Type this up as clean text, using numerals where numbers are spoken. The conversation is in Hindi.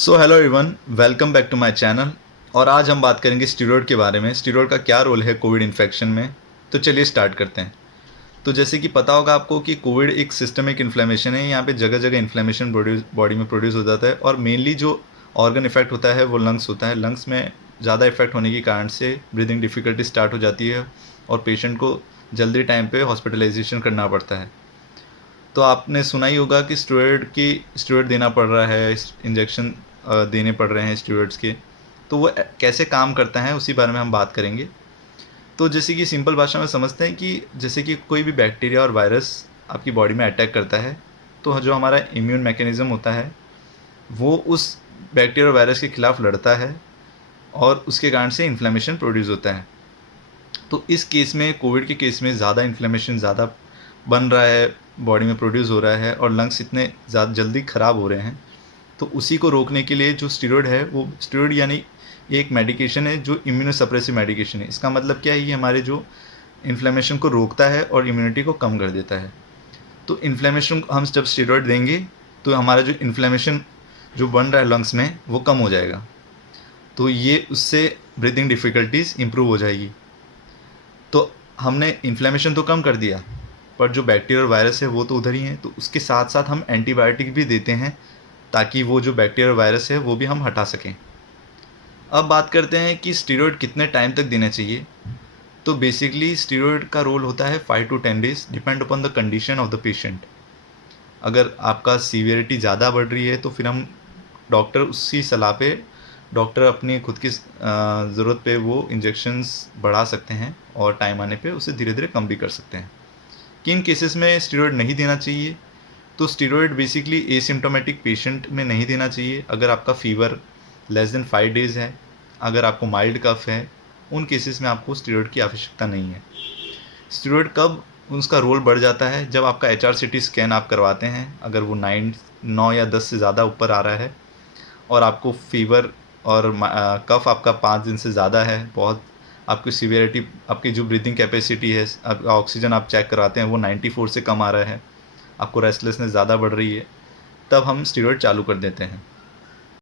So hello everyone, welcome back to my channel. और आज हम बात करेंगे स्टीरॉयड के बारे में। स्टीरॉयड का क्या रोल है कोविड इन्फेक्शन में। तो चलिए स्टार्ट करते हैं। तो जैसे कि पता होगा आपको कि कोविड एक सिस्टमिक इन्फ्लेमेशन है। यहाँ पे जगह जगह इन्फ्लेमेशन बॉडी में प्रोड्यूस हो जाता है और मेनली जो ऑर्गन इफेक्ट होता है वो लंग्स होता है। लंग्स में ज़्यादा इफेक्ट होने के कारण से ब्रीदिंग डिफ़िकल्टी स्टार्ट हो जाती है और पेशेंट को जल्दी टाइम पे हॉस्पिटलाइजेशन करना पड़ता है। तो आपने सुना ही होगा कि स्टेरॉयड देना पड़ रहा है, इंजेक्शन देने पड़ रहे हैं स्टेरॉयड्स के। तो वो कैसे काम करता है उसी बारे में हम बात करेंगे। तो जैसे कि सिंपल भाषा में समझते हैं कि जैसे कि कोई भी बैक्टीरिया और वायरस आपकी बॉडी में अटैक करता है, तो जो हमारा इम्यून मैकेनिज़्म होता है वो उस बैक्टीरिया और वायरस के खिलाफ लड़ता है और उसके कारण से इन्फ्लेमेशन प्रोड्यूस होता है। तो इस केस में, कोविड के केस में, ज़्यादा इन्फ्लेमेशन ज़्यादा बन रहा है, बॉडी में प्रोड्यूस हो रहा है और लंग्स इतने ज़्यादा जल्दी ख़राब हो रहे हैं। तो उसी को रोकने के लिए जो स्टेरॉयड है, वो स्टेरॉयड यानी ये एक मेडिकेशन है जो इम्यूनोसप्रेसिव मेडिकेशन है। इसका मतलब क्या है, ये हमारे जो इन्फ्लेमेशन को रोकता है और इम्यूनिटी को कम कर देता है। तो इन्फ्लेमेशन हम जब स्टेरॉयड देंगे तो हमारा जो इन्फ्लेमेशन जो बन रहा है लंग्स में वो कम हो जाएगा। तो ये उससे ब्रीदिंग डिफ़िकल्टीज़ इम्प्रूव हो जाएगी। तो हमने इन्फ्लेमेशन तो कम कर दिया, पर जो बैक्टीरिया और वायरस है वो तो उधर ही हैं। तो उसके साथ साथ हम एंटीबायोटिक भी देते हैं ताकि वो जो बैक्टीरिया और वायरस है वो भी हम हटा सकें। अब बात करते हैं कि स्टेरॉयड कितने टाइम तक देना चाहिए। तो बेसिकली स्टेरॉयड का रोल होता है 5 to 10 days, depend upon the condition of the patient. अगर आपका सीवियरिटी ज़्यादा बढ़ रही है तो फिर हम डॉक्टर उसी सलाह पे, डॉक्टर अपनी खुद की ज़रूरत पे वो इंजेक्शंस बढ़ा सकते हैं और टाइम आने पे उसे धीरे धीरे कम भी कर सकते हैं। किन केसेस में स्टेरॉयड नहीं देना चाहिए? तो स्टेरॉयड बेसिकली एसिम्प्टोमेटिक पेशेंट में नहीं देना चाहिए। अगर आपका फीवर <5 days है, अगर आपको माइल्ड कफ है, उन केसेस में आपको स्टेरॉयड की आवश्यकता नहीं है। स्टेरॉयड कब उसका रोल बढ़ जाता है? जब आपका HRCT स्कैन आप करवाते हैं, अगर वो 9 या 10 से ज़्यादा ऊपर आ रहा है और आपको फीवर और कफ आपका 5 दिन से ज़्यादा है, बहुत आपकी सीवियरिटी, आपकी जो ब्रीदिंग कैपेसिटी है, ऑक्सीजन आप चेक कराते हैं वो 94 से कम आ रहा है, आपको रेस्टलेसनेस ज़्यादा बढ़ रही है, तब हम स्टेरॉयड चालू कर देते हैं।